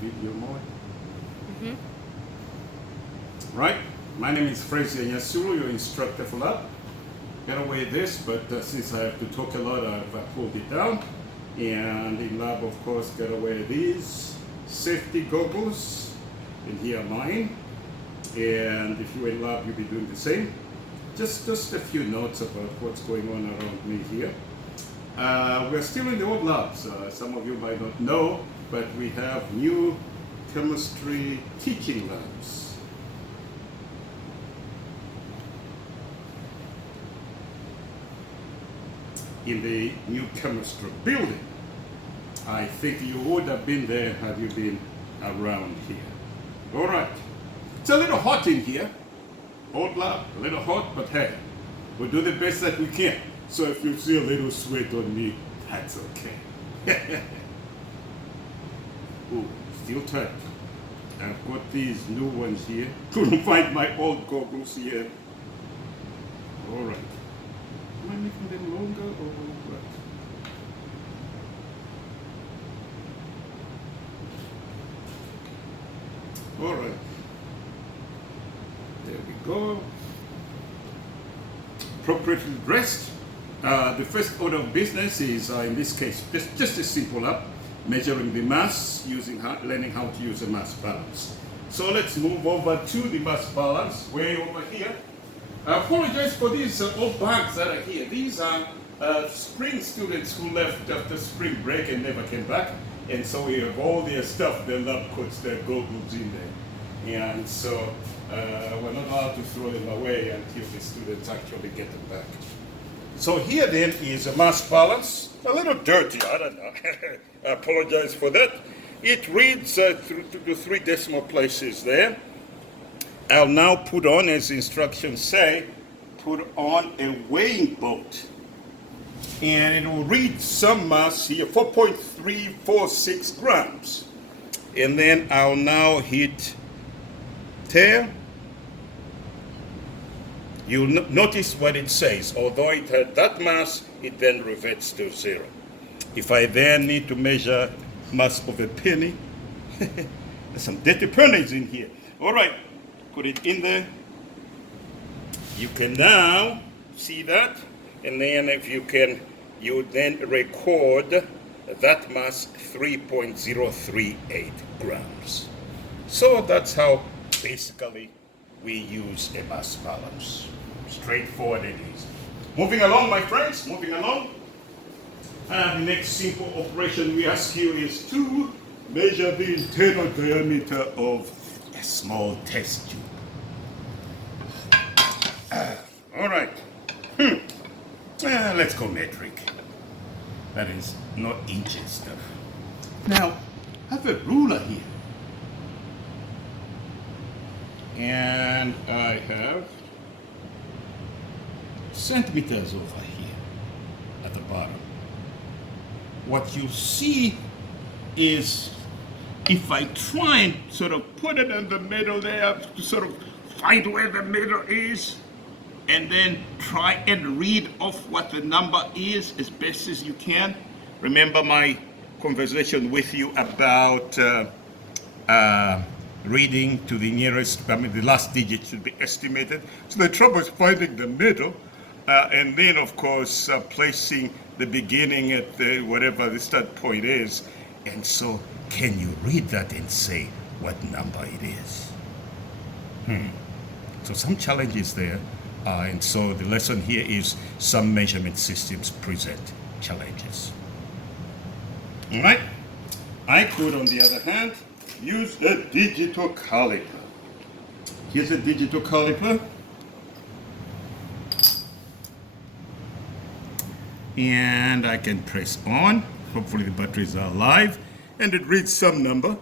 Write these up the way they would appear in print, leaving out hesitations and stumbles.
video mode. Right, my name is Frazier Nyasulu, your instructor for lab. Get away this, but since I have to talk a lot, I've pulled it down. And in lab, of course, get away these safety goggles. And here are mine. And if you're in lab, you'll be doing the same. Just a few notes about what's going on around me here. We're still in the old labs. Some of you might not know, but we have new chemistry teaching labs. In the new chemistry building. I think you would have been there had you been around here. All right. It's a little hot in here. Old lab, a little hot, but hey, we'll do the best that we can. So if you see a little sweat on me, that's okay. Ooh, still tight. I've got these new ones here. Couldn't find my old goggles here. All right. Am I making them longer or what? All right. There we go. Appropriately dressed. The first order of business is, in this case, just a simple app, measuring the mass, learning how to use a mass balance. So let's move over to the mass balance, way over here. I apologize for these old bags that are here. These are spring students who left after spring break and never came back. And so we have all their stuff, their lab coats, their goggles in there. And so we're not allowed to throw them away until the students actually get them back. So here then is a mass balance. A little dirty, I don't know. I apologize for that. It reads through to the 3 decimal places there. I'll now put on, as the instructions say, put on a weighing boat. And it will read some mass here, 4.346 grams. And then I'll now hit tail. You'll notice what it says. Although it had that mass, it then reverts to 0. If I then need to measure mass of a penny, there's some dirty pennies in here. All right. Put it in there. You can now see that, and then if you can, you then record that mass 3.038 grams. So that's how basically we use a mass balance. Straightforward and easy. Moving along, my friends, moving along. The next simple operation we ask you is to measure the internal diameter of a small test tube. All right. Let's go metric. That is not inches stuff. Now, I have a ruler here. And I have centimeters over here at the bottom. What you see is if I try and sort of put it in the middle there to sort of find where the middle is, and then try and read off what the number is as best as you can. Remember my conversation with you about reading to the nearest, the last digit should be estimated. So the trouble is finding the middle, and then of course placing the beginning at whatever the start point is. And so can you read that and say what number it is? So some challenges there. And so the lesson here is some measurement systems present challenges. All right. I could, on the other hand, use a digital caliper. Here's a digital caliper. And I can press on. Hopefully the batteries are alive. And it reads some number.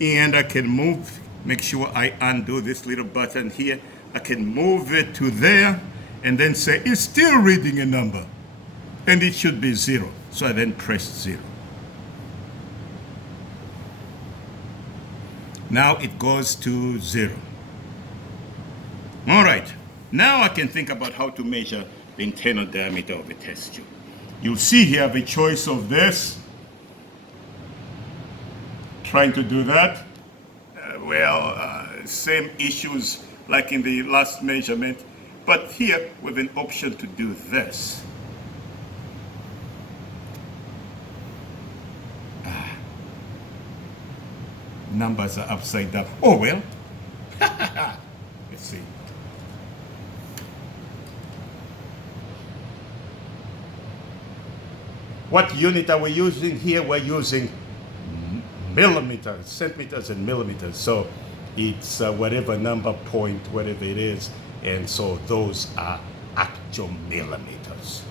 And I can move, make sure I undo this little button here. I can move it to there and then say, it's still reading a number. And it should be 0. So I then press 0. Now it goes to 0. All right. Now I can think about how to measure the internal diameter of a test tube. You'll see here the choice of this trying to do that. Same issues like in the last measurement, but here we have an option to do this. Numbers are upside down. Oh well. Let's see. What unit are we using here? We're using millimeters, centimeters and millimeters. So it's whatever number point, whatever it is. And so those are actual millimeters.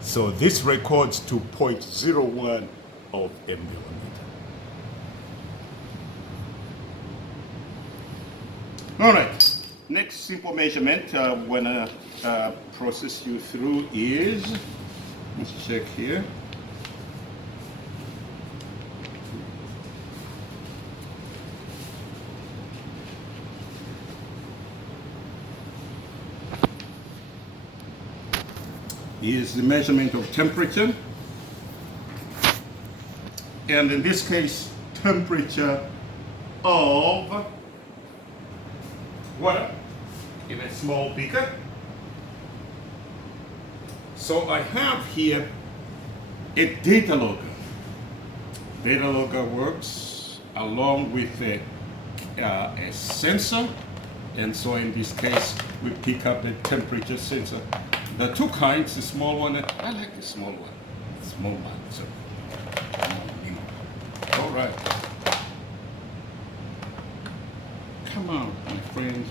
So this records to 0.01 of a millimeter. All right, next simple measurement when I process you through is, let's check here. Is the measurement of temperature, and in this case temperature of water in a small beaker. So I have here a data logger. Data logger works along with a sensor, and so in this case we pick up the temperature sensor. There are two kinds, the small one, I like the small one. Small one, so. All right. Come on, my friends.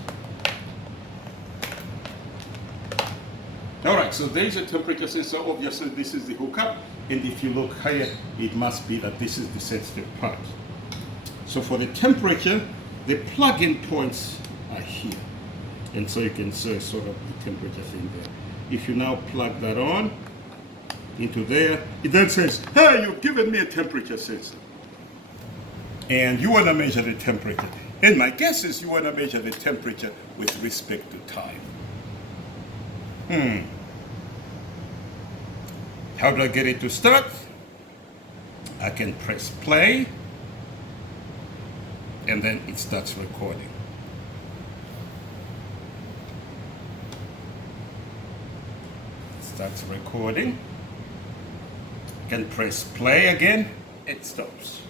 All right, so there's a temperature sensor. Obviously, this is the hookup. And if you look higher, it must be that this is the sensitive part. So for the temperature, the plug-in points are here. And so you can see sort of the temperature thing there. If you now plug that on into there, it then says, hey, you've given me a temperature sensor. And you want to measure the temperature. And my guess is you want to measure the temperature with respect to time. How do I get it to start? I can press play, and then it starts recording. Starts recording. Can press play again, it stops.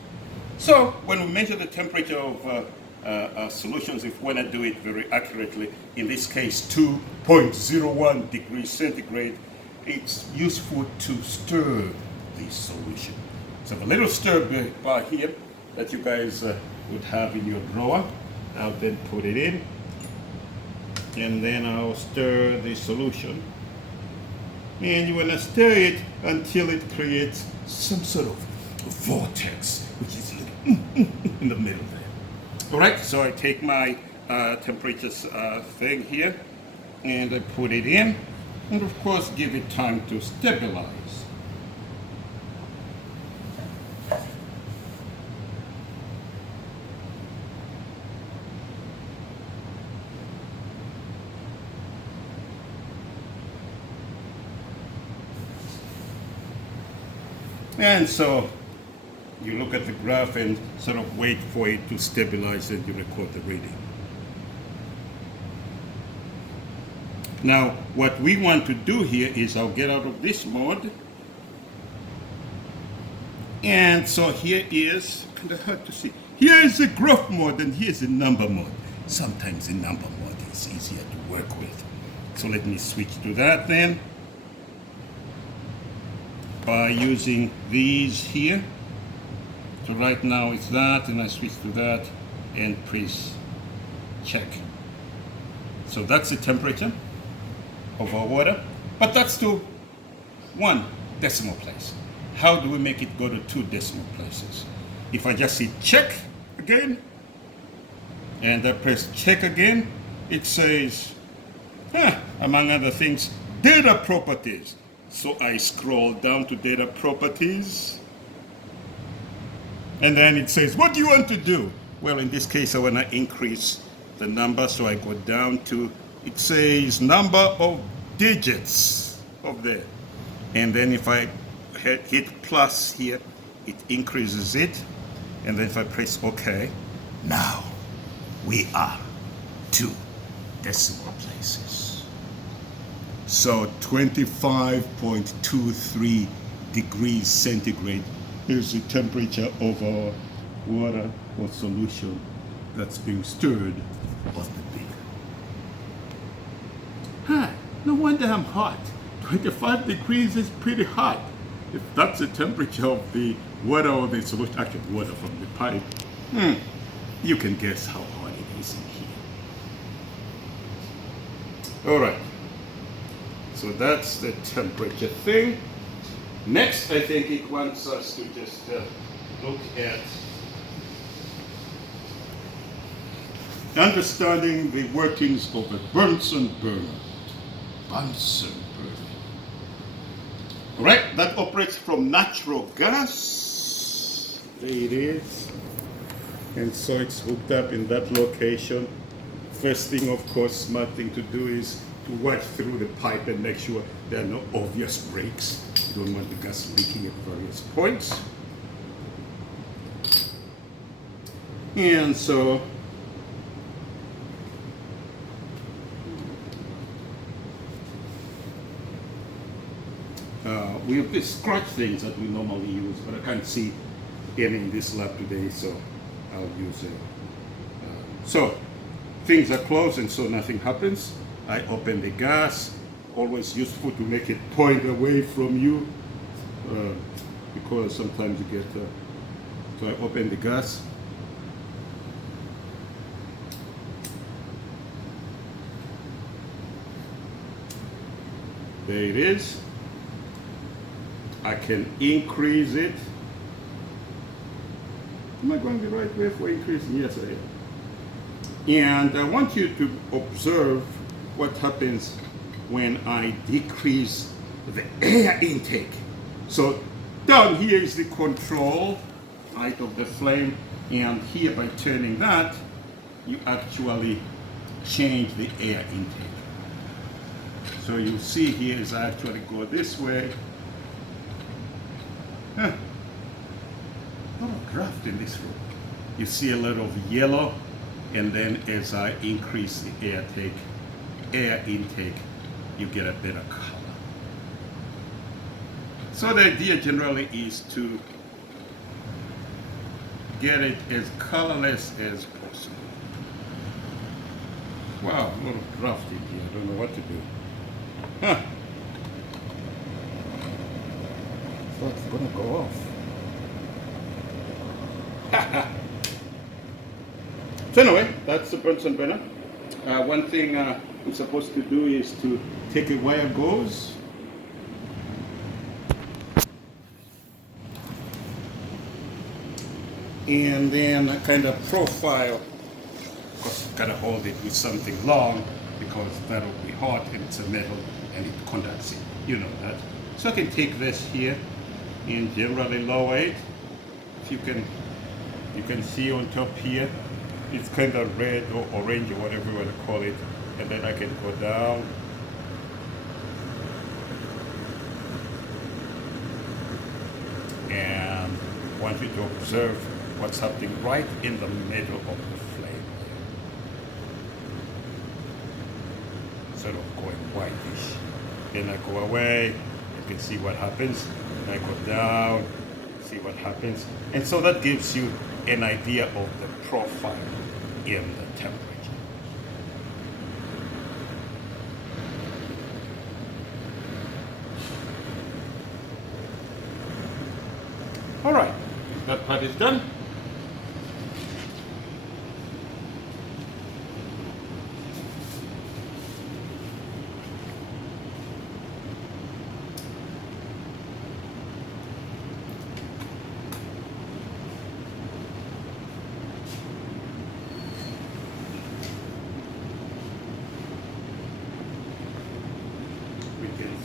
So when we measure the temperature of solutions, if we want to do it very accurately, in this case 2.01 degrees centigrade, it's useful to stir the solution. So a little stir bar here that you guys would have in your drawer. I'll then put it in, and then I'll stir the solution. And you want to stir it until it creates some sort of vortex, which is in the middle there. All right, so I take my temperature thing here, and I put it in, and of course give it time to stabilize. And so you look at the graph and sort of wait for it to stabilize and you record the reading. Now, what we want to do here is I'll get out of this mode. And so here is, kind of hard to see. Here is the graph mode and here's the number mode. Sometimes the number mode is easier to work with. So let me switch to that then, by using these here. So right now it's that, and I switch to that and press check. So that's the temperature of our water, but that's to 1 decimal place. How do we make it go to 2 decimal places? If I just say check again, and I press check again, it says, among other things, data properties. So I scroll down to data properties, and then it says, what do you want to do? Well, in this case, I want to increase the number, so I go down to, it says number of digits of there. And then if I hit plus here, it increases it. And then if I press OK, now we are 2 decimal places. So 25.23 degrees centigrade is the temperature of our water or solution that's being stirred on the beaker. Huh, no wonder I'm hot. 25 degrees is pretty hot. If that's the temperature of the water or the solution, actually water from the pipe, you can guess how hot it is in here. All right, so that's the temperature thing. Next, I think it wants us to just look at understanding the workings of a Bunsen burner. Bunsen burner. All right, that operates from natural gas. There it is. And so it's hooked up in that location. First thing, of course, smart thing to do is to watch through the pipe and make sure there are no obvious breaks. You don't want the gas leaking at various points. And so we have these scratch things that we normally use, but I can't see any in this lab today, so I'll use it. So things are closed, and so nothing happens. I open the gas. Always useful to make it point away from you, because sometimes you get. So I open the gas. There it is. I can increase it. Am I going the right way for increasing? Yes, I am. And I want you to observe what happens when I decrease the air intake. So down here is the control height of the flame, and here by turning that, you actually change the air intake. So you see here is I actually go this way. A lot of draft in this room. You see a little of yellow, and then as I increase the air intake, you get a better color. So the idea generally is to get it as colorless as possible. Wow, a lot of draft in here. I don't know what to do. Huh. So it's gonna go off. So anyway, that's the Bunsen burner. One thing I'm supposed to do is to take a wire gauze, and then kind of profile. Of course, you gotta hold it with something long because that'll be hot and it's a metal and it conducts it. You know that. So I can take this here and generally lower it. If you can see on top here, it's kind of red or orange or whatever you want to call it, and then I can go down. And I want you to observe what's happening right in the middle of the flame. Sort of going whitish. Then I go away, you can see what happens. And I go down, see what happens. And so that gives you an idea of the profile in the temperature. All right, that part is done.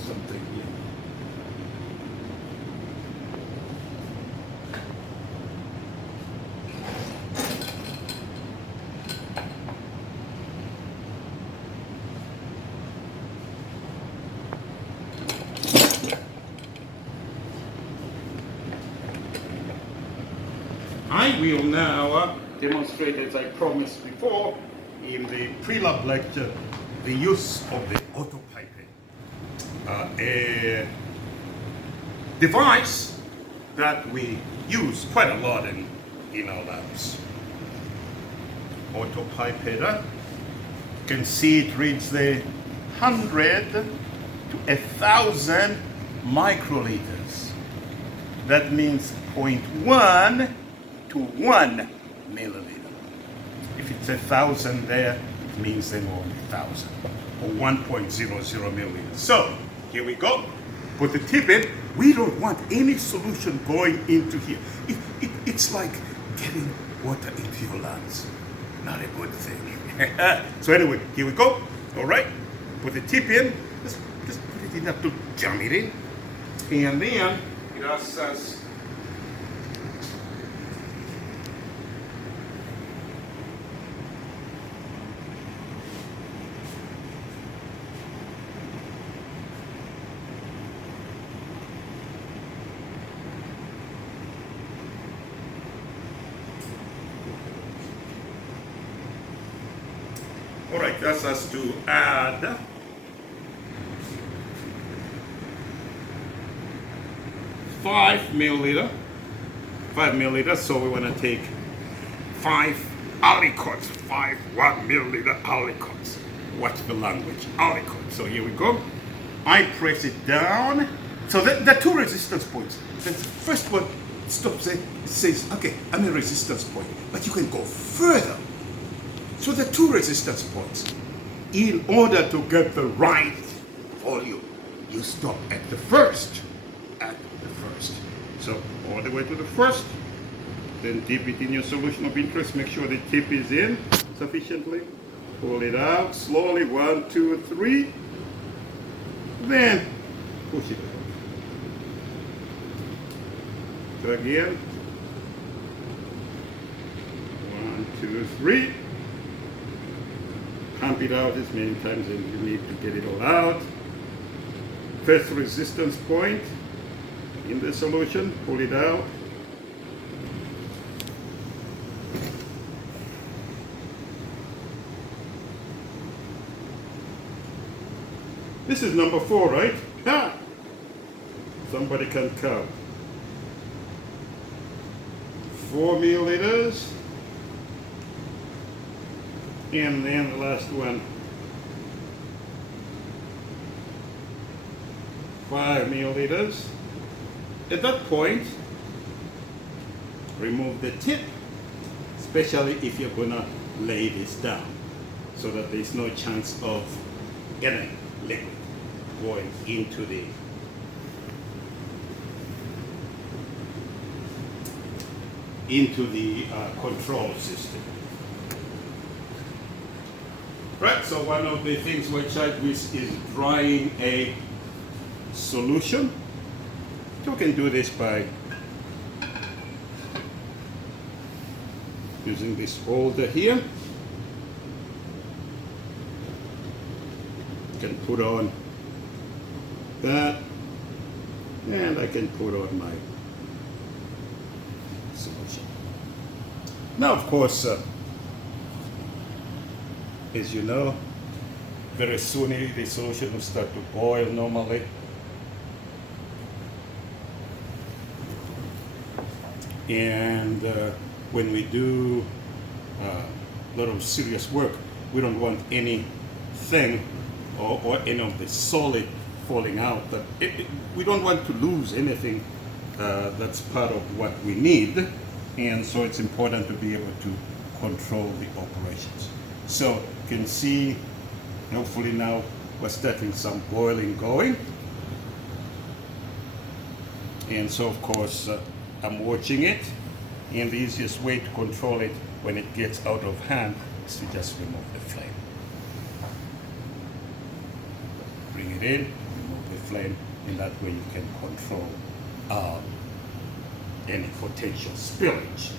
Something here. I will now demonstrate, as I promised before in the pre-lab lecture, the use of the autopipette, a device that we use quite a lot in our labs. Autopipette, you can see it reads the 100 to 1,000 microliters. That means 0.1 to 1 milliliter. If it's 1,000 there, it means then only 1,000 or 1.00 milliliters. So here we go. Put the tip in. We don't want any solution going into here. It's like getting water into your lungs. Not a good thing. So anyway, here we go. All right. Put the tip in. Just put it enough to jam it in. And then it asks us all right, that's us to add 5 milliliters. So we want to take 5 aliquots, 5 1 milliliter aliquots. What's the language? Aliquot. So here we go. I press it down. So there are 2 resistance points. The first one stops it. It says, okay, I'm a resistance point, but you can go further. So there are 2 resistance points. In order to get the right volume, you stop at the first. So all the way to the first. Then dip it in your solution of interest. Make sure the tip is in sufficiently. Pull it out slowly. 1, 2, 3. Then push it out. So again. 1, 2, 3. Pump it out as many times as you need to get it all out. First resistance point in the solution, pull it out. This is number 4, right? Ha! Somebody can count. 4 milliliters. And then the last one, 5 milliliters. At that point, remove the tip, especially if you're gonna lay this down, so that there's no chance of any liquid going into the control system. Right, so one of the things we're charged with is drying a solution. You can do this by using this holder here. You can put on that, and I can put on my solution. Now, of course, as you know, very soon the solution will start to boil normally. And when we do a lot of serious work, we don't want anything or any of the solid falling out. But we don't want to lose anything that's part of what we need. And so it's important to be able to control the operations. So you can see, hopefully now we're starting some boiling going. And so of course, I'm watching it, and the easiest way to control it when it gets out of hand is to just remove the flame. Bring it in, remove the flame, and that way you can control any potential spillage.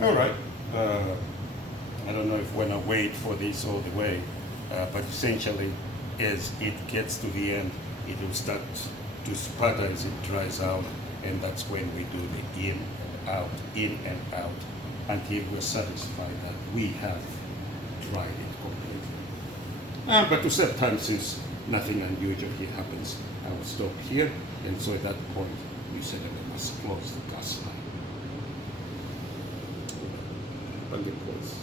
All right. I don't know if we're gonna wait for this all the way, but essentially, as it gets to the end, it will start to sputter as it dries out, and that's when we do the in and out, until we're satisfied that we have dried it completely. But to save time, since nothing unusual here happens, I will stop here, and so at that point, we said that we must close the gas line. Let me pause.